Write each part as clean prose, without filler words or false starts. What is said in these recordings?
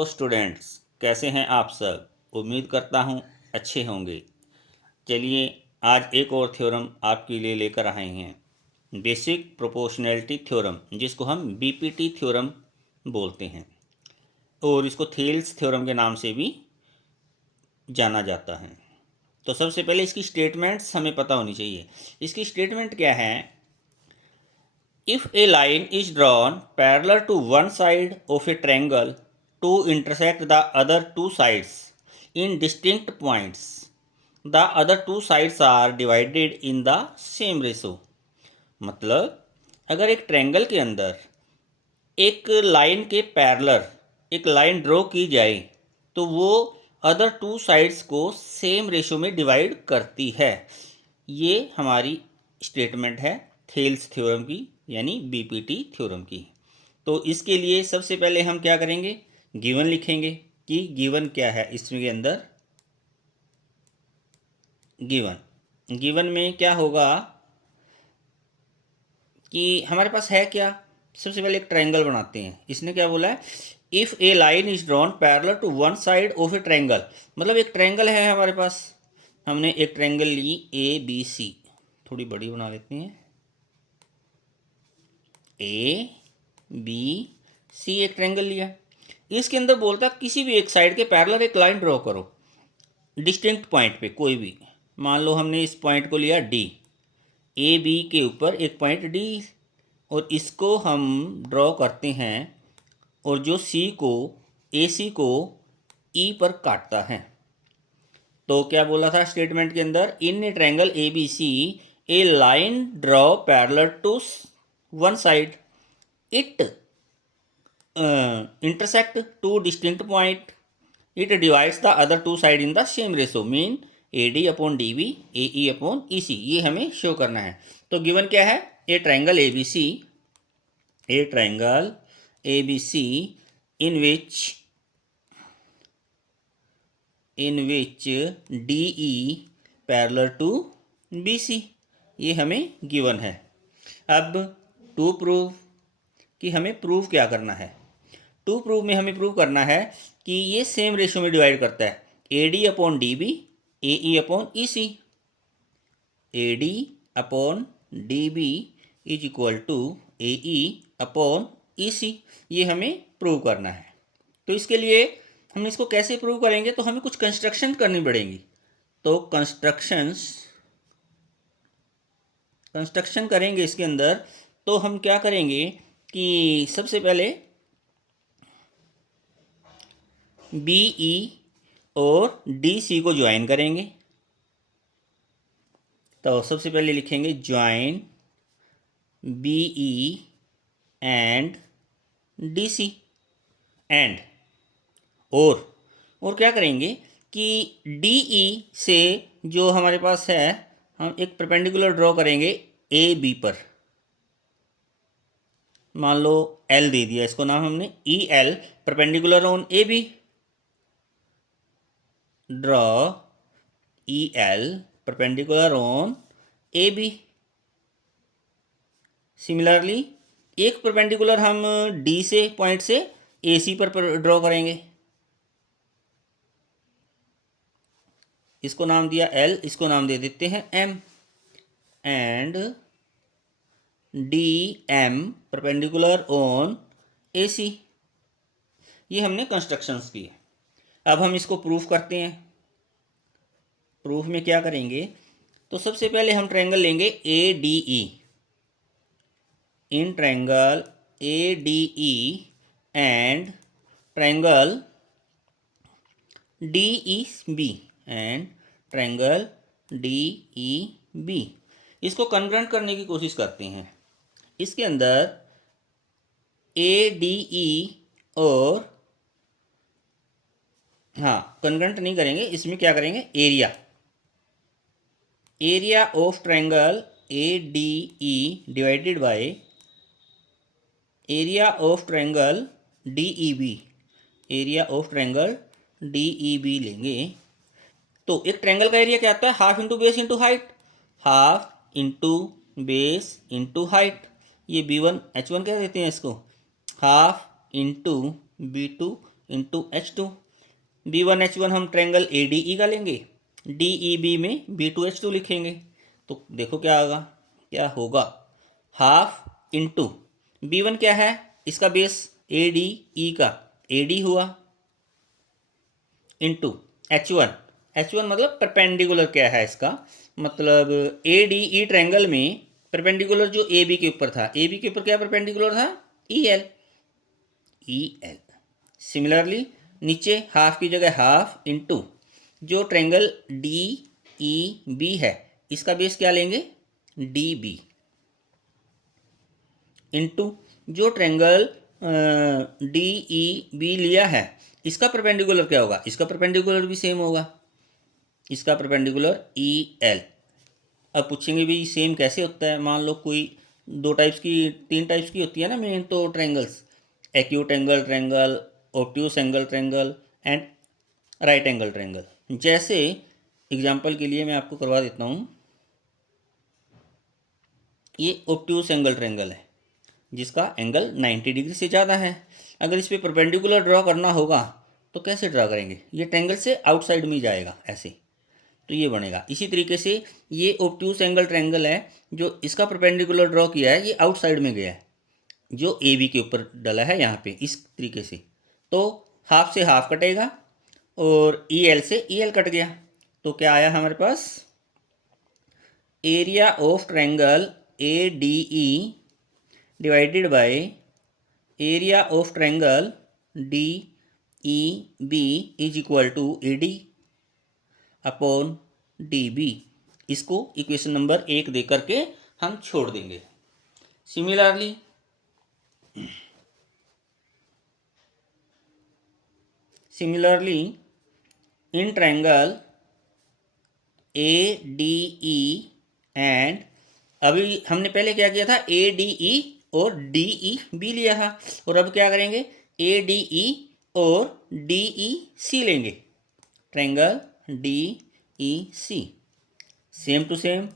तो स्टूडेंट्स, कैसे हैं आप सब। उम्मीद करता हूं अच्छे होंगे। चलिए, आज एक और थ्योरम आपके लिए लेकर आए हैं, बेसिक प्रोपोर्शनैलिटी थ्योरम, जिसको हम बीपीटी थ्योरम बोलते हैं और इसको थेल्स थ्योरम के नाम से भी जाना जाता है। तो सबसे पहले इसकी स्टेटमेंट्स हमें पता होनी चाहिए। इसकी स्टेटमेंट क्या है? If a line is drawn parallel to one side of a triangle to intersect the other two sides in distinct points, the other two sides are divided in the same ratio. मतलब अगर एक triangle के अंदर एक line के parallel एक line draw की जाए तो वो अदर टू साइड्स को सेम रेशो में डिवाइड करती है। ये हमारी स्टेटमेंट है थेल्स थ्योरम की, यानी बीपीटी थ्योरम की। तो इसके लिए सबसे पहले हम क्या करेंगे, गिवन लिखेंगे कि गिवन क्या है। इसके अंदर गिवन में क्या होगा कि हमारे पास है क्या। सबसे पहले एक ट्रायंगल बनाते हैं। इसने क्या बोला है, if a line is drawn parallel to one side of a triangle. मतलब एक ट्रायंगल है हमारे पास, हमने एक ट्रायंगल ली ए बी सी, थोड़ी बड़ी बना लेते हैं, ए बी सी एक ट्रायंगल लिया। इसके अंदर बोलता है किसी भी एक साइड के पैरेलल एक लाइन ड्रॉ करो डिस्टिंक्ट पॉइंट पे, कोई भी। मान लो हमने इस पॉइंट को लिया डी, ए बी के ऊपर एक पॉइंट डी, और इसको हम ड्रॉ करते हैं, और जो सी को ए सी को ई पर काटता है। तो क्या बोला था स्टेटमेंट के अंदर, in a triangle A B C a line draw parallel to one side, it intersect two distinct point, it divides the other two side in the same ratio, mean AD upon DB AE upon EC। ये हमें show करना है। तो given क्या है, ए triangle ABC, A triangle ABC in which DE parallel to BC, ये हमें given है। अब टू प्रूव कि हमें प्रूव क्या करना है। टू प्रूव में हमें प्रूव करना है कि ये सेम रेशियो में डिवाइड करता है, A D upon D B A E upon E C. A D upon D B is equal to A E upon E C, ये हमें प्रूव करना है। तो इसके लिए हम इसको कैसे प्रूव करेंगे, तो हमें कुछ कंस्ट्रक्शन करनी पड़ेंगी। तो कंस्ट्रक्शन करेंगे इसके अंदर। तो हम क्या करेंगे कि सबसे पहले बी ई और डी सी को ज्वाइन करेंगे। तो सबसे पहले लिखेंगे join B E and D C, and और क्या करेंगे कि डी ई से जो हमारे पास है, हम एक परपेंडिकुलर ड्रॉ करेंगे ए बी पर। मान लो एल दे दिया, इसको नाम हमने E L, perpendicular on A B. Draw E L perpendicular on A B. Similarly एक परपेंडिकुलर हम डी से पॉइंट से ए सी पर ड्रॉ करेंगे। इसको नाम दिया एल, इसको नाम दे देते हैं M. And D M perpendicular on A C. ये हमने कंस्ट्रक्शंस की है। अब हम इसको प्रूफ करते हैं। प्रूफ में क्या करेंगे, तो सबसे पहले हम ट्रायंगल लेंगे ए डी ई। इन triangle A D E and triangle D E B and triangle D E B, इसको कन्वर्ट करने की कोशिश करते हैं। इसके अंदर ए डी ई और कन्वर्ट नहीं करेंगे, इसमें क्या करेंगे, area of triangle A D E divided by area of triangle D E B. Area of triangle D E B लेंगे। तो एक ट्रायंगल का एरिया क्या आता है, half into base into height, half into base into height. ये B1 H1 कह देते हैं इसको, half into B2 into H2। B1H1 हम ट्रायंगल ADE का लेंगे, DEB में B2H2 लिखेंगे। तो देखो क्या होगा हाफ इंटू B1 क्या है इसका बेस ADE का AD हुआ, इंटू H1 मतलब परपेंडिकुलर क्या है इसका मतलब ADE ट्रायंगल में परपेंडिकुलर जो AB के ऊपर था, AB के ऊपर क्या परपेंडिकुलर था EL। सिमिलरली नीचे हाफ की जगह हाफ इंटू जो ट्रायंगल DEB है इसका बेस क्या लेंगे DB, इंटू जो ट्रायंगल DEB लिया है इसका परपेंडिकुलर क्या होगा, इसका परपेंडिकुलर भी सेम होगा, इसका परपेंडिकुलर EL। अब पूछेंगे भी सेम कैसे होता है, मान लो कोई तीन टाइप्स की होती है ना मेन तो triangles, acute angle triangle, obtuse angle triangle and right angle triangle. जैसे एग्जांपल के लिए मैं आपको करवा देता हूँ, ये ऑब्ट्यूस एंगल ट्रायंगल है जिसका एंगल 90 डिग्री से ज़्यादा है। अगर इस पर परपेंडिकुलर ड्रॉ करना होगा तो कैसे ड्रॉ करेंगे, ये ट्रायंगल से आउटसाइड में जाएगा ऐसे, तो ये बनेगा। इसी तरीके से ये ऑब्ट्यूस एंगल ट्रायंगल है जो इसका परपेंडिकुलर ड्रॉ किया है ये आउटसाइड में गया है, जो AB के ऊपर डला है यहाँ पे इस तरीके से, तो हाफ से हाफ कटेगा और EL से EL कट गया, तो क्या आया हमारे पास area of triangle ADE divided by area of triangle DEB is equal to AD upon DB। इसको इक्वेशन नंबर 1 दे करके हम छोड़ देंगे। Similarly in triangle ADE and अभी हमने पहले क्या किया था ADE और DEB लिया था, और अब क्या करेंगे ADE और DEC लेंगे, triangle DEC same to same,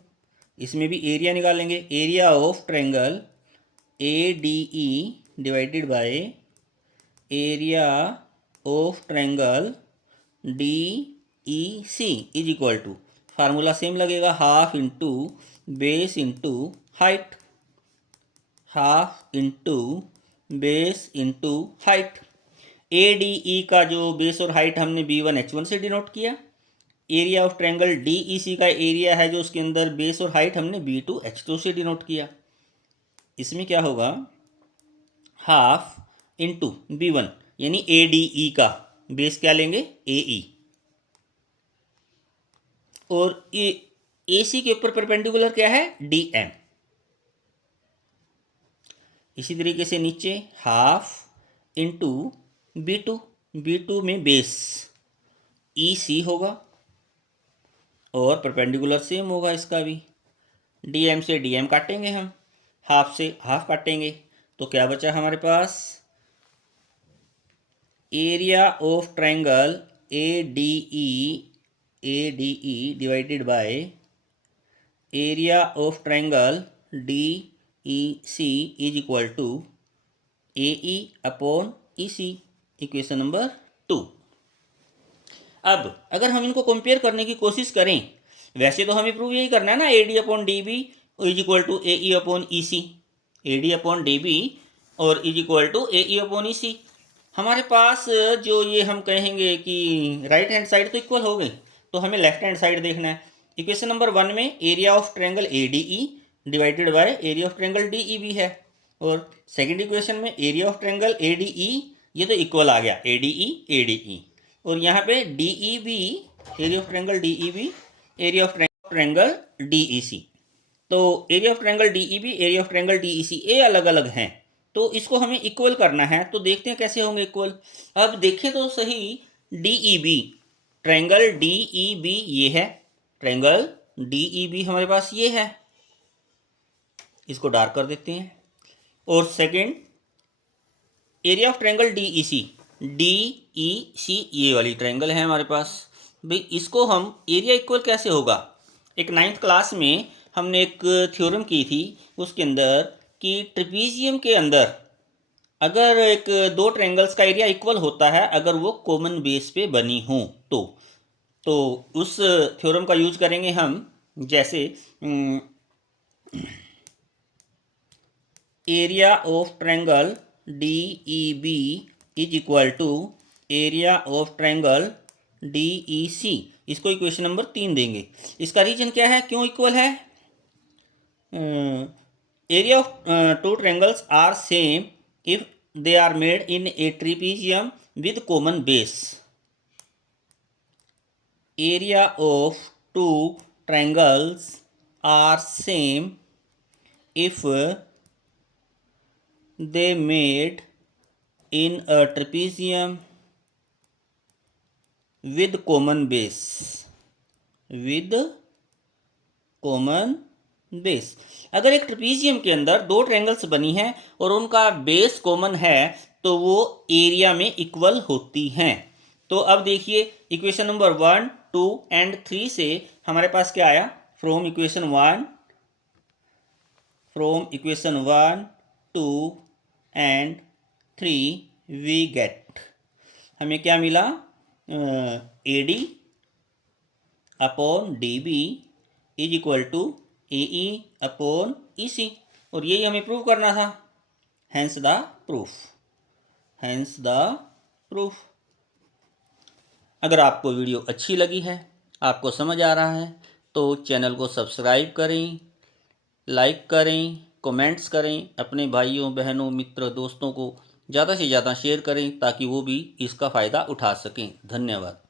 इसमें भी एरिया निकालेंगे, area of triangle ADE divided by area of triangle DEC is equal to, formula same लगेगा, half into base into height, half into base into height. ADE का जो base और height हमने B1H1 से denote किया, area of triangle DEC का area है जो उसके अंदर बेस और हाइट हमने B2H2 से डिनोट किया। इसमें क्या होगा हाफ इंटू B1 यानी ADE का बेस क्या लेंगे AE, और ये AC के ऊपर परपेंडिकुलर क्या है DM। इसी तरीके से नीचे हाफ इंटू B2 में बेस EC होगा और परपेंडिकुलर सेम होगा इसका भी, DM से DM काटेंगे हम, हाफ से हाफ काटेंगे, तो क्या बचा हमारे पास area of triangle ADE divided by area of triangle DEC is equal to AE upon EC, equation number 2। अब अगर हम इनको कंपेयर करने की कोशिश करें, वैसे तो हमें प्रूव यही करना है ना AD upon DB is equal to AE upon EC, AD upon DB और is equal to AE upon EC। हमारे पास जो ये हम कहेंगे कि राइट हैंड साइड तो इक्वल हो गई, तो हमें लेफ्ट हैंड साइड देखना है। इक्वेशन नंबर 1 में area of triangle ADE divided by area of triangle DEB है, और सेकंड इक्वेशन में एरिया ऑफ ट्रायंगल ADE ये तो इक्वल आ गया ADE, और यहाँ पे DEB area of triangle DEB area of triangle DEC, तो area of triangle DEB area of triangle DEC ये अलग अलग हैं, तो इसको हमें इक्वल करना है, तो देखते हैं कैसे होंगे इक्वल। अब देखें तो सही DEB ट्रायंगल DEB ये है, ट्रायंगल DEB हमारे पास ये है, इसको डार्क कर देते हैं, और second area of triangle DEC ये वाली ट्रायंगल है हमारे पास। भाई इसको हम एरिया इक्वल कैसे होगा, एक 9th क्लास में हमने एक थ्योरम की थी उसके अंदर कि ट्रेपीजियम के अंदर अगर एक दो ट्रायंगल्स का एरिया इक्वल होता है अगर वो कॉमन बेस पे बनी हो तो उस थ्योरम का यूज करेंगे हम। जैसे area of triangle D E B is equal to area of triangle D E C. इसको इक्वेशन नंबर 3 देंगे। इसका रीजन क्या है, क्यों इक्वल है? Area of two triangles are same if they are made in a trapezium with common base. Area of two triangles are same if they made in a trapezium with common base. With common base. अगर एक trapezium के अंदर दो triangles बनी हैं और उनका base common है तो वो एरिया में इक्वल होती हैं। तो अब देखिए इक्वेशन नंबर 1, 2 एंड 3 से हमारे पास क्या आया? From equation 1, 2 and 3 we get, हमें क्या मिला? AD upon DB is equal to AE upon EC, और यही हमें प्रूव करना था। Hence the proof. अगर आपको वीडियो अच्छी लगी है, आपको समझ आ रहा है, तो चैनल को सब्सक्राइब करें, लाइक करें, कमेंट्स करें, अपने भाइयों बहनों मित्र दोस्तों को ज़्यादा से ज़्यादा शेयर करें ताकि वो भी इसका फ़ायदा उठा सकें। धन्यवाद।